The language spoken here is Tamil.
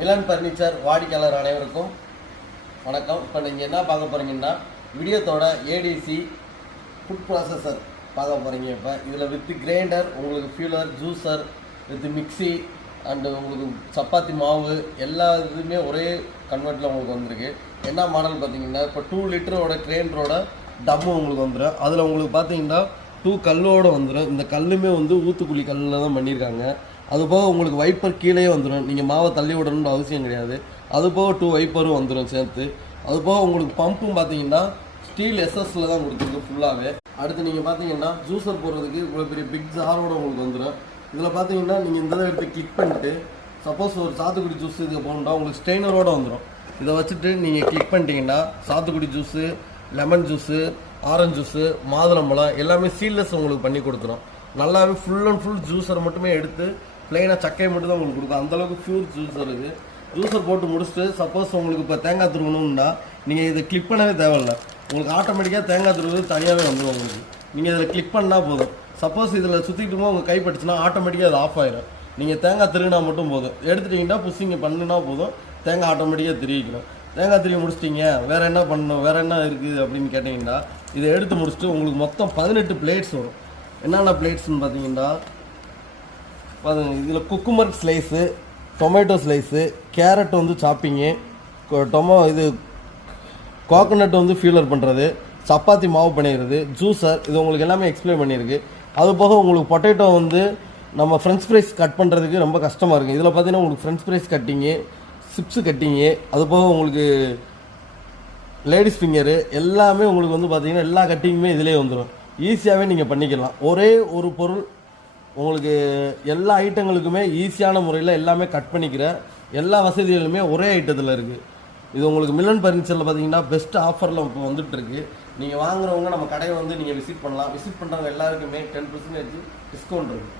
மிலன் ஃபர்னிச்சர் வாடிக்கையாளர் அனைவருக்கும் வணக்கம். இப்போ நீங்கள் என்ன பார்க்க போகிறீங்கன்னா வீடியோத்தோட ஏடிசி ஃபுட் ப்ராசஸர் பார்க்க போகிறீங்க. இப்போ இதில் வித் கிரைண்டர், உங்களுக்கு ஃபியூலர், ஜூஸர், வித் மிக்சி அண்டு உங்களுக்கு சப்பாத்தி மாவு எல்லா இதுவுமே ஒரே கன்வெர்ட்டில் உங்களுக்கு வந்திருக்கு. என்ன மாடல் பார்த்தீங்கன்னா இப்போ 2 லிட்டரோட கிரைண்டரோட டம்மு உங்களுக்கு வந்துடும். அதில் உங்களுக்கு பார்த்தீங்கன்னா 2 கல்லோடு வந்துடும். இந்த கல்லுமே வந்து ஊத்துக்குழி கல்லில் தான் பண்ணியிருக்காங்க. அதுபோக உங்களுக்கு வைப்பர் கீழே வந்துடும். நீங்கள் மாவை தள்ளி விடணுன்ற அவசியம் கிடையாது. அதுபோக 2 வைப்பரும் வந்துடும் சேர்த்து. அதுபோக உங்களுக்கு பம்பும் பார்த்தீங்கன்னா ஸ்டீல் எஸ்எஸ்ல தான் கொடுத்துருக்கு ஃபுல்லாகவே. அடுத்து நீங்கள் பார்த்தீங்கன்னா ஜூஸர் போடுறதுக்கு இவ்வளோ பெரிய பிக் ஜாரோட உங்களுக்கு வந்துடும். இதில் பார்த்தீங்கன்னா நீங்கள் இந்த எடுத்து கிளிக் பண்ணிட்டு சப்போஸ் ஒரு சாத்துக்குடி ஜூஸ் இதுக்கு போகணுன்னா உங்களுக்கு ஸ்ட்ரெயினரோடு வந்துடும். இதை வச்சுட்டு நீங்கள் கிளிக் பண்ணிட்டீங்கன்னா சாத்துக்குடி juice, lemon juice, orange juice, மாதுளம்பழம் எல்லாமே சீல்லெஸ் உங்களுக்கு பண்ணி கொடுத்துரும். நல்லாவே ஃபுல் அண்ட் ஃபுல் ஜூஸர் மட்டுமே எடுத்து ப்ளைனாக சக்கையை மட்டும் தான் உங்களுக்கு கொடுக்கும். அந்தளவுக்கு ப்யூர் ஜூஸர் இது. ஜூஸர் போட்டு முடிச்சுட்டு சப்போஸ் உங்களுக்கு இப்போ தேங்காய் துருவணும்னா நீங்கள் இதை கிளிக் பண்ணவே தேவையில்லை. உங்களுக்கு ஆட்டோமேட்டிக்காக தேங்காய் துருவது தனியாகவே வந்துடும். உங்களுக்கு நீங்கள் இதில் கிளிக் பண்ணால் போதும். சப்போஸ் இதில் சுற்றிட்டு போது உங்கள் கைப்பட்டுச்சுன்னா ஆட்டோமேட்டிக்காக அது ஆஃப் ஆயிடும். நீங்கள் தேங்காய் திருவினா மட்டும் போதும், எடுத்துட்டிங்கன்னா புஷிங்க பண்ணினா போதும், தேங்காய் ஆட்டோமேட்டிக்காக திரிவிக்கணும். தேங்காய் திருவி முடிச்சிட்டிங்க, வேறு என்ன பண்ணணும், வேறு என்ன இருக்குது அப்படின்னு கேட்டிங்கன்னா இதை எடுத்து முடிச்சுட்டு உங்களுக்கு மொத்தம் 18 பிளேட்ஸ் வரும். என்னென்ன பிளேட்ஸ்ன்னு பார்த்தீங்கன்னா இதில் cucumber slice, tomato slice, carrot வந்து சாப்பிங்கு, இது கோகோனட் வந்து ஃபியூலர் பண்ணுறது, சப்பாத்தி மாவு பண்ணிடுறது, ஜூஸர், இது உங்களுக்கு எல்லாமே எக்ஸ்பிளைன் பண்ணியிருக்கு. அது போக உங்களுக்கு பொட்டேட்டோ வந்து நம்ம ஃப்ரெஞ்ச் ஃப்ரைஸ் கட் பண்ணுறதுக்கு ரொம்ப கஷ்டமாக இருக்குது. இதில் பார்த்தீங்கன்னா உங்களுக்கு ஃப்ரெஞ்ச் ஃப்ரைஸ் கட்டிங்கு, சிப்ஸு கட்டிங்கு, அது போக உங்களுக்கு லேடிஸ் ஃபிங்கரு எல்லாமே உங்களுக்கு வந்து பார்த்தீங்கன்னா எல்லா கட்டிங்குமே இதிலே வந்துடும். ஈஸியாகவே நீங்கள் பண்ணிக்கலாம். ஒரே ஒரு பொருள் உங்களுக்கு எல்லா ஐட்டங்களுக்குமே ஈஸியான முறையில் எல்லாமே கட் பண்ணிக்கிற எல்லா வசதிகளுமே ஒரே ஐட்டத்தில் இருக்குது. இது உங்களுக்கு மிலன் ஃபர்னிச்சரில் பார்த்தீங்கன்னா பெஸ்ட் ஆஃபரில் இப்போ வந்துட்டுருக்கு. நீங்கள் வாங்குறவங்க நம்ம கடையை வந்து நீங்கள் விசிட் பண்ணலாம். விசிட் பண்ணுறவங்க எல்லாருக்குமே 10% டிஸ்கவுண்ட் இருக்குது.